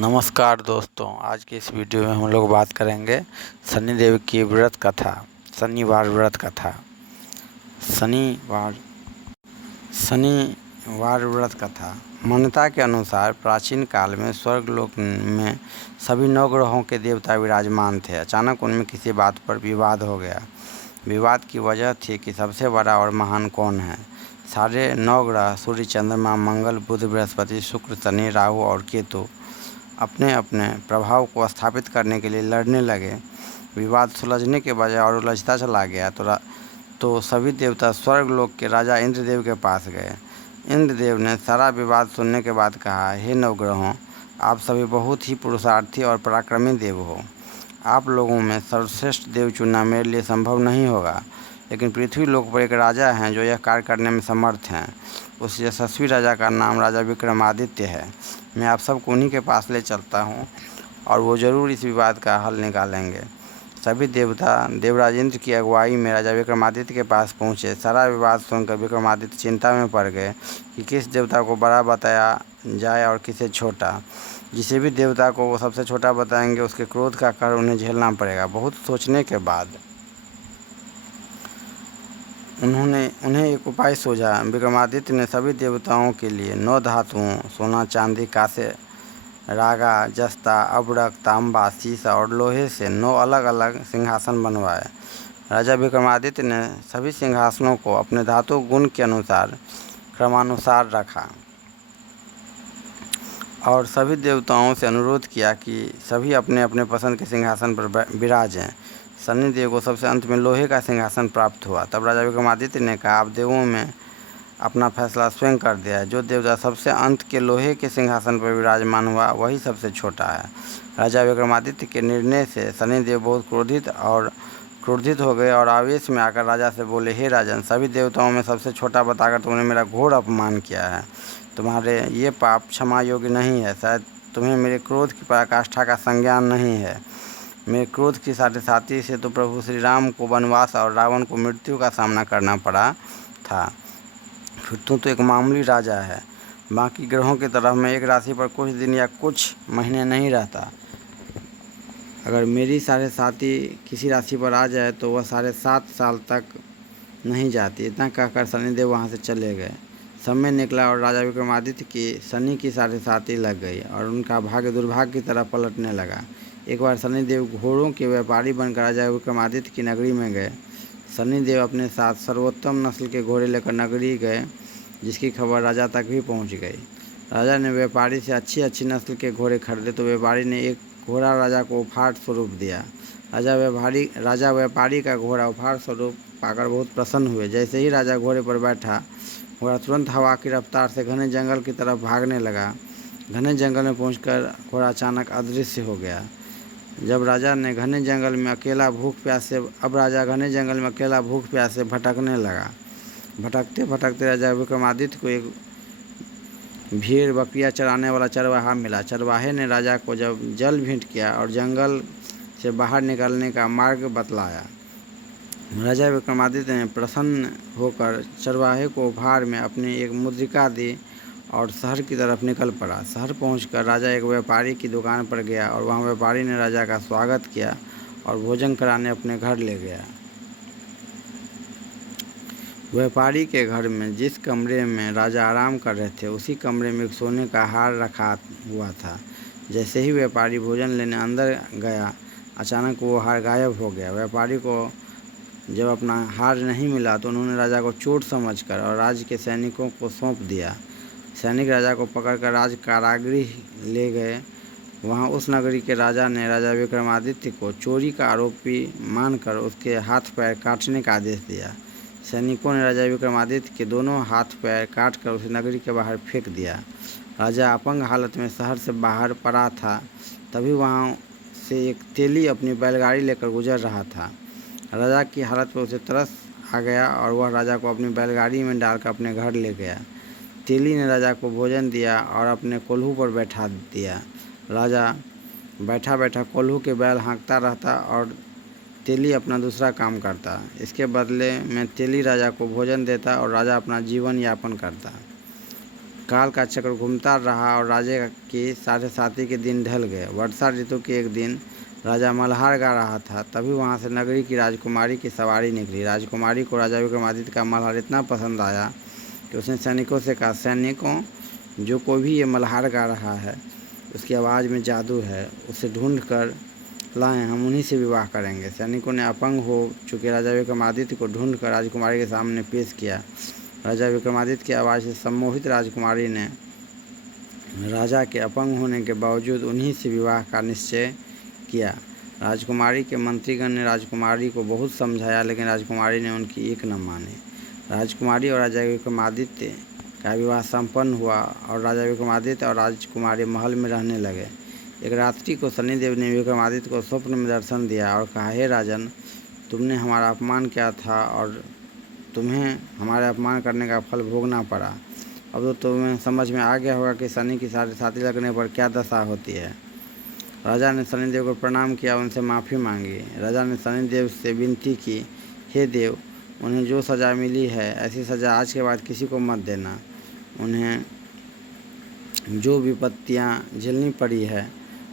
नमस्कार दोस्तों, आज की इस वीडियो में हम लोग बात करेंगे शनिदेव की व्रत कथा। शनिवार व्रत कथा। शनिवार व्रत कथा। मान्यता के अनुसार प्राचीन काल में स्वर्गलोक में सभी नौ ग्रहों के देवता विराजमान थे। अचानक उनमें किसी बात पर विवाद हो गया। विवाद की वजह थी कि सबसे बड़ा और महान कौन है। सारे नौ ग्रह सूर्य, चंद्रमा, मंगल, बुध, बृहस्पति, शुक्र, शनि, राहु और केतु अपने अपने प्रभाव को स्थापित करने के लिए लड़ने लगे। विवाद सुलझने के बजाय और उलझता चला गया तो सभी देवता स्वर्गलोक के राजा इंद्रदेव के पास गए। इंद्रदेव ने सारा विवाद सुनने के बाद कहा, हे नवग्रहों, आप सभी बहुत ही पुरुषार्थी और पराक्रमी देव हो। आप लोगों में सर्वश्रेष्ठ देव चुनना मेरे लिए संभव नहीं होगा, लेकिन पृथ्वी लोक पर एक राजा हैं जो यह कार्य करने में समर्थ हैं। उस यशस्वी राजा का नाम राजा विक्रमादित्य है। मैं आप सबको उन्हीं के पास ले चलता हूँ और वो ज़रूर इस विवाद का हल निकालेंगे। सभी देवता देवराज इंद्र की अगुवाई में राजा विक्रमादित्य के पास पहुँचे। सारा विवाद सुनकर विक्रमादित्य चिंता में पड़ गए कि किस देवता को बड़ा बताया जाए और किसे छोटा। जिसे भी देवता को वो सबसे छोटा बताएंगे उसके क्रोध का कहर उन्हें झेलना पड़ेगा। बहुत सोचने के बाद उन्हें एक उपाय सूझा। विक्रमादित्य ने सभी देवताओं के लिए 9 धातुओं सोना, चांदी, कांस्य, रागा, जस्ता, अबरक, तांबा, सीसा और लोहे से 9 अलग अलग सिंहासन बनवाए। राजा विक्रमादित्य ने सभी सिंहासनों को अपने धातु गुण के अनुसार क्रमानुसार रखा और सभी देवताओं से अनुरोध किया कि सभी अपने अपने पसंद के सिंहासन पर विराजें। शनिदेव को सबसे अंत में लोहे का सिंहासन प्राप्त हुआ। तब राजा विक्रमादित्य ने कहा, आप देवों में अपना फैसला स्वयं कर दिया है। जो देवता सबसे अंत के लोहे के सिंहासन पर विराजमान हुआ वही सबसे छोटा है। राजा विक्रमादित्य के निर्णय से शनिदेव बहुत क्रोधित हो गए और आवेश में आकर राजा से बोले, हे राजन, सभी देवताओं में सबसे छोटा बताकर तुमने मेरा घोर अपमान किया है। तुम्हारे ये पाप क्षमा योग्य नहीं है। शायद तुम्हें मेरे क्रोध की पराकाष्ठा का संज्ञान नहीं है। मेरे क्रोध की साथी से तो प्रभु श्री राम को वनवास और रावण को मृत्यु का सामना करना पड़ा था। फिर तू तो एक मामूली राजा है। बाकी ग्रहों की तरह मैं एक राशि पर कुछ दिन या कुछ महीने नहीं रहता। अगर मेरी साढ़े साथी किसी राशि पर आ जाए तो वह 7.5 साल तक नहीं जाती। इतना कहकर शनिदेव वहाँ से चले गए। समय निकला और राजा विक्रमादित्य की शनि की साथी लग गई और उनका भाग्य दुर्भाग्य की तरह पलटने लगा। एक बार शनिदेव घोड़ों के व्यापारी बनकर राजा विक्रमादित्य की नगरी में गए। शनिदेव अपने साथ सर्वोत्तम नस्ल के घोड़े लेकर नगरी गए, जिसकी खबर राजा तक भी पहुंच गई। राजा ने व्यापारी से अच्छी नस्ल के घोड़े खरीदे तो व्यापारी ने एक घोड़ा राजा को उपहार स्वरूप दिया। राजा व्यापारी का घोड़ा उपहार स्वरूप पाकर बहुत प्रसन्न हुए। जैसे ही राजा घोड़े पर बैठा, घोड़ा तुरंत हवा की रफ्तार से घने जंगल की तरफ भागने लगा। घने जंगल में पहुंचकर घोड़ा अचानक अदृश्य हो गया। अब राजा घने जंगल में अकेला भूख प्यासे भटकने लगा। भटकते भटकते राजा विक्रमादित्य को एक भेड़ बकरियां चराने वाला चरवाहा मिला। चरवाहे ने राजा को जब जल भेंट किया और जंगल से बाहर निकलने का मार्ग बतलाया। राजा विक्रमादित्य ने प्रसन्न होकर चरवाहे को उपहार में अपनी एक मुद्रिका दी और शहर की तरफ निकल पड़ा। शहर पहुंचकर राजा एक व्यापारी की दुकान पर गया और वहां व्यापारी ने राजा का स्वागत किया और भोजन कराने अपने घर ले गया। व्यापारी के घर में जिस कमरे में राजा आराम कर रहे थे उसी कमरे में एक सोने का हार रखा हुआ था। जैसे ही व्यापारी भोजन लेने अंदर गया, अचानक वो हार गायब हो गया। व्यापारी को जब अपना हार नहीं मिला तो उन्होंने राजा को चोट समझकर और राज्य के सैनिकों को सौंप दिया। सैनिक राजा को पकड़कर राज कारागृह ले गए। वहां उस नगरी के राजा ने राजा विक्रमादित्य को चोरी का आरोपी मानकर उसके हाथ पैर काटने का आदेश दिया। सैनिकों ने राजा विक्रमादित्य के दोनों हाथ पैर काटकर उसे नगरी के बाहर फेंक दिया। राजा अपंग हालत में शहर से बाहर पड़ा था। तभी वहां से एक तेली अपनी बैलगाड़ी लेकर गुजर रहा था। राजा की हालत पर उसे तरस आ गया और वह राजा को अपनी बैलगाड़ी में डालकर अपने घर ले गया। तेली ने राजा को भोजन दिया और अपने कोल्हू पर बैठा दिया। राजा बैठा बैठा कोल्हू के बैल हाँकता रहता और तेली अपना दूसरा काम करता। इसके बदले में तेली राजा को भोजन देता और राजा अपना जीवन यापन करता। काल का चक्र घूमता रहा और राजा की साढ़े साथी के दिन ढल गए। वर्षा ऋतु के एक दिन राजा मल्हार गा रहा था, तभी वहाँ से नगरी की राजकुमारी की सवारी निकली। राजकुमारी को राजा विक्रमादित्य का मल्हार इतना पसंद आया कि उसने सैनिकों से कहा, सैनिकों, जो कोई भी ये मल्हार गा रहा है उसकी आवाज़ में जादू है, उसे ढूंढ कर लाएँ, हम उन्हीं से विवाह करेंगे। सैनिकों ने अपंग हो चुके राजा विक्रमादित्य को ढूंढ कर राजकुमारी के सामने पेश किया। राजा विक्रमादित्य की आवाज़ से सम्मोहित राजकुमारी ने राजा के अपंग होने के बावजूद उन्हीं से विवाह का निश्चय किया। राजकुमारी के मंत्रीगण ने राजकुमारी को बहुत समझाया, लेकिन राजकुमारी ने उनकी एक न मानी। राजकुमारी और राजा विक्रमादित्य का विवाह संपन्न हुआ और राजा विक्रमादित्य और राजकुमारी महल में रहने लगे। एक रात्रि को शनिदेव ने विक्रमादित्य को स्वप्न में दर्शन दिया और कहा, हे राजन, तुमने हमारा अपमान किया था और तुम्हें हमारे अपमान करने का फल भोगना पड़ा। अब तो तुम्हें समझ में आ गया होगा कि शनि की साढ़े साथी लगने पर क्या दशा होती है। राजा ने शनिदेव को प्रणाम किया, उनसे माफ़ी मांगी। राजा ने शनिदेव से विनती की, हे देव, उन्हें जो सज़ा मिली है ऐसी सज़ा आज के बाद किसी को मत देना। उन्हें जो विपत्तियां झेलनी पड़ी है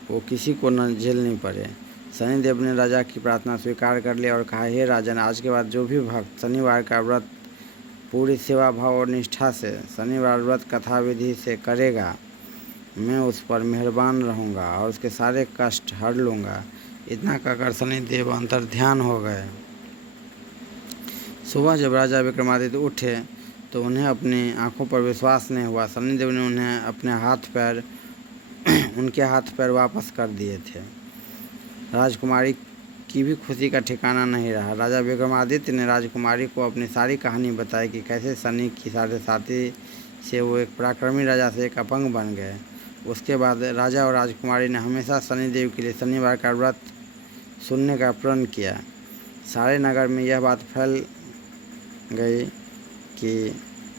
वो किसी को न झेलनी पड़े। शनिदेव ने राजा की प्रार्थना स्वीकार कर ली और कहा, हे राजन, आज के बाद जो भी भक्त शनिवार का व्रत पूरी सेवा भाव और निष्ठा से शनिवार व्रत कथा विधि से करेगा, मैं उस पर मेहरबान रहूँगा और उसके सारे कष्ट हर लूँगा। इतना कहकर शनिदेव अंतर्ध्यान हो गए। सुबह जब राजा विक्रमादित्य उठे तो उन्हें अपनी आंखों पर विश्वास नहीं हुआ। शनिदेव ने उन्हें अपने उनके हाथ पैर वापस कर दिए थे। राजकुमारी की भी खुशी का ठिकाना नहीं रहा। राजा विक्रमादित्य ने राजकुमारी को अपनी सारी कहानी बताई कि कैसे शनि की साढ़े साथी से वो एक पराक्रमी राजा से एक अपंग बन गए। उसके बाद राजा और राजकुमारी ने हमेशा शनिदेव के लिए शनिवार का व्रत सुनने का प्रण किया। सारे नगर में यह बात फैल गई कि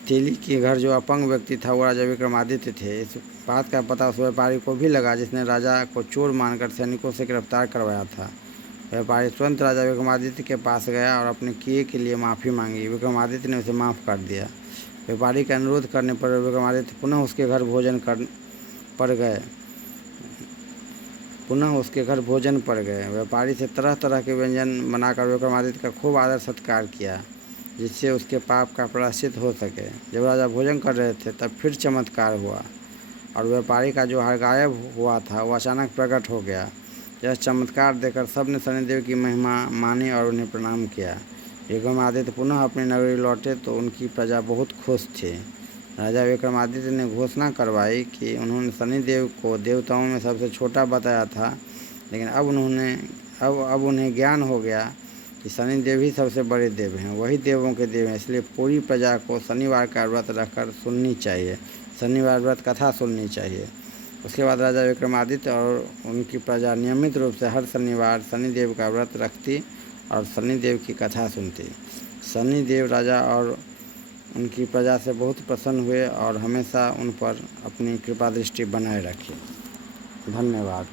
तेली के घर जो अपंग व्यक्ति था वो राजा विक्रमादित्य थे। इस बात का पता उस व्यापारी को भी लगा जिसने राजा को चोर मानकर सैनिकों से गिरफ्तार करवाया था। व्यापारी तुरंत राजा विक्रमादित्य के पास गया और अपने किए के लिए माफ़ी मांगी। विक्रमादित्य ने उसे माफ़ कर दिया। व्यापारी का अनुरोध करने पर विक्रमादित्य पुनः उसके घर भोजन पर गए। व्यापारी से तरह तरह के व्यंजन बनाकर विक्रमादित्य का खूब आदर सत्कार किया, जिससे उसके पाप का प्रायश्चित हो सके। जब राजा भोजन कर रहे थे तब फिर चमत्कार हुआ और व्यापारी का जो हार गायब हुआ था वो अचानक प्रकट हो गया। यह चमत्कार देखकर सबने शनिदेव की महिमा मानी और उन्हें प्रणाम किया। विक्रमादित्य पुनः अपनी नगरी लौटे तो उनकी प्रजा बहुत खुश थी। राजा विक्रमादित्य ने घोषणा करवाई कि उन्होंने शनिदेव को देवताओं में सबसे छोटा बताया था, लेकिन अब उन्हें ज्ञान हो गया कि शनिदेव ही सबसे बड़े देव हैं, वही देवों के देव हैं। इसलिए पूरी प्रजा को शनिवार का व्रत रखकर सुननी चाहिए, शनिवार व्रत कथा सुननी चाहिए। उसके बाद राजा विक्रमादित्य और उनकी प्रजा नियमित रूप से हर शनिवार शनिदेव का व्रत रखती और शनिदेव की कथा सुनती। शनिदेव राजा और उनकी प्रजा से बहुत प्रसन्न हुए और हमेशा उन पर अपनी कृपा दृष्टि बनाए रखी। धन्यवाद।